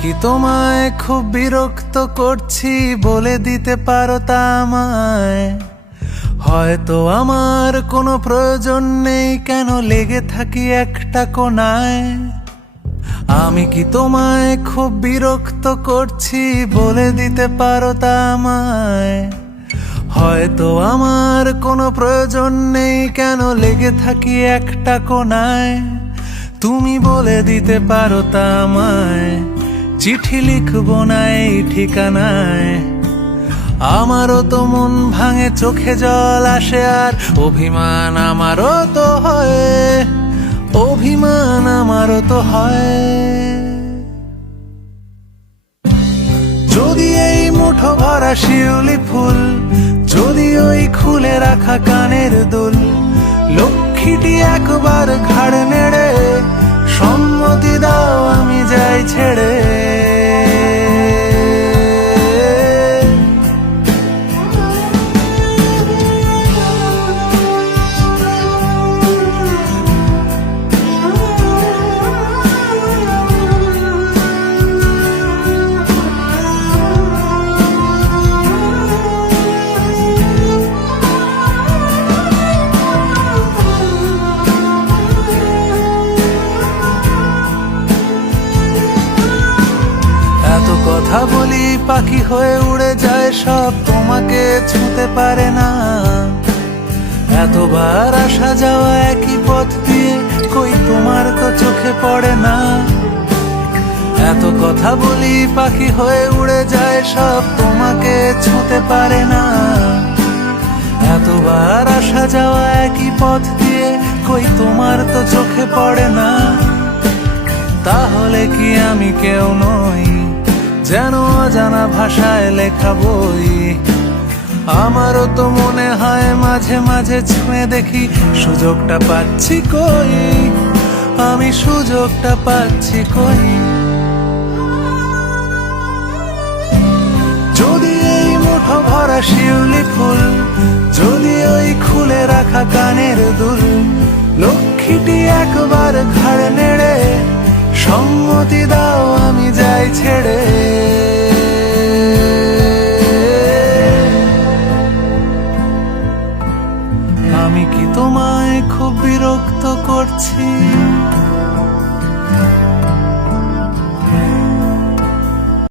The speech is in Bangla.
কি তোমায় খুব বিরক্ত করছি বলে দিতে পারো তা আমায়? হয়তো আমার কোনো প্রয়োজন নেই, কেন লেগে থাকি একটা কোণায়। আমি কি তোমায় খুব বিরক্ত করছি বলে দিতে পারো তা আমায়? হয়তো আমার কোনো প্রয়োজন নেই, কেন লেগে থাকি একটা কোণায়। তুমি বলে দিতে পারো তা আমায়, চিঠি লিখবো না এই ঠিকানায়। আমারও তো মন ভাঙে, চোখে জল আসে, আর অভিমান আমারও তো হয়, অভিমান আমারও তো হয়। যদি এই মুঠো ভরা শিউলি ফুল, যদি ওই খুলে রাখা কানের দুল, লক্ষ্মীটি একবার ঘাড় নেড়ে সম্মতি দাও আমি যাই ছেড়ে। কথা বলি পাখি হয়ে উড়ে যায় সব, তোমাকে ছুঁতে পারে না। এতবার আসা যাওয়া একই পথ দিয়ে, কই তোমার তো চোখে পড়ে না। এত কথা বলি পাখি হয়ে উড়ে যায় সব, তোমাকে ছুঁতে পারে না। এতবার আসা যাওয়া একই পথ দিয়ে, কই তোমার তো চোখে পড়ে না। তাহলে কি আমি কেউ নই, যেন অজানা ভাষায় লেখা বই? আমারও তো মনে হয় মাঝে মাঝে ছুঁয়ে দেখি, সুযোগটা পাচ্ছি কই, আমি সুযোগটা পাচ্ছি কই। যদি এই মুঠো ভরা শিউলি ফুল, যদি ওই খুলে রাখা কানের দুল, লক্ষ্মীটি একবার ঘাড় নেড়ে সম্মতি দাও আমি যাই ছেড়ে। আমি কি তোমায় খুব বিরক্ত করছি?